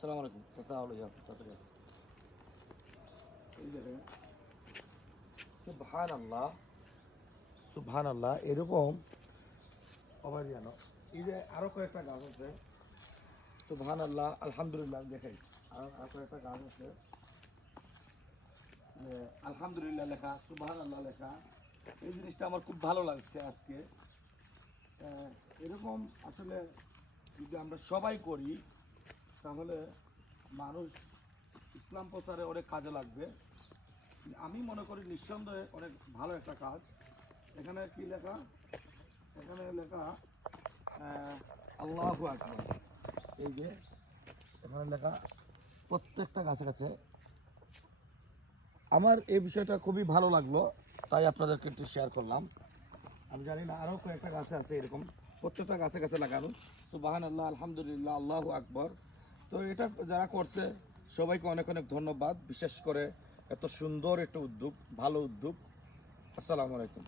আসসালামু আলাইকুম চাচা হলো যাও তাড়াতাড়ি আসো। এই দেখেন সুবহানাল্লাহ সুবহানাল্লাহ এরকম আবার জানো এই যে আরো কয়েকটা গাছ আছে সুবহানাল্লাহ আলহামদুলিল্লাহ দেখাই আর কয়েকটা গাছ আছে যে আলহামদুলিল্লাহ লেখা সুবহানাল্লাহ লেখা এই জিনিসটা আমার খুব ভালো লাগছে আজকে এরকম আসলে যদি আমরা সবাই করি তাহলে মানুষ ইসলাম প্রচারে অনেক কাজে লাগবে আমি মনে করি নিঃসন্দেহে অনেক ভালো একটা কাজ এখানে কি লেখা এখানে লেখা আল্লাহু আকবার এই যে এখানে লেখা প্রত্যেকটা গাছে গাছে আমার এই বিষয়টা খুবই ভালো লাগলো তাই আপনাদেরকে একটু শেয়ার করলাম আমি জানি না আরও কয়েকটা গাছে আছে এরকম প্রত্যেকটা গাছে গাছে লাগানো সুবহানাল্লাহ আলহামদুলিল্লাহ আল্লাহু আকবার তো এটা যারা করছে সবাইকে অনেক অনেক ধন্যবাদ বিশেষ করে এত সুন্দর একটা উদ্যোগ ভালো উদ্যোগ আসসালামু আলাইকুম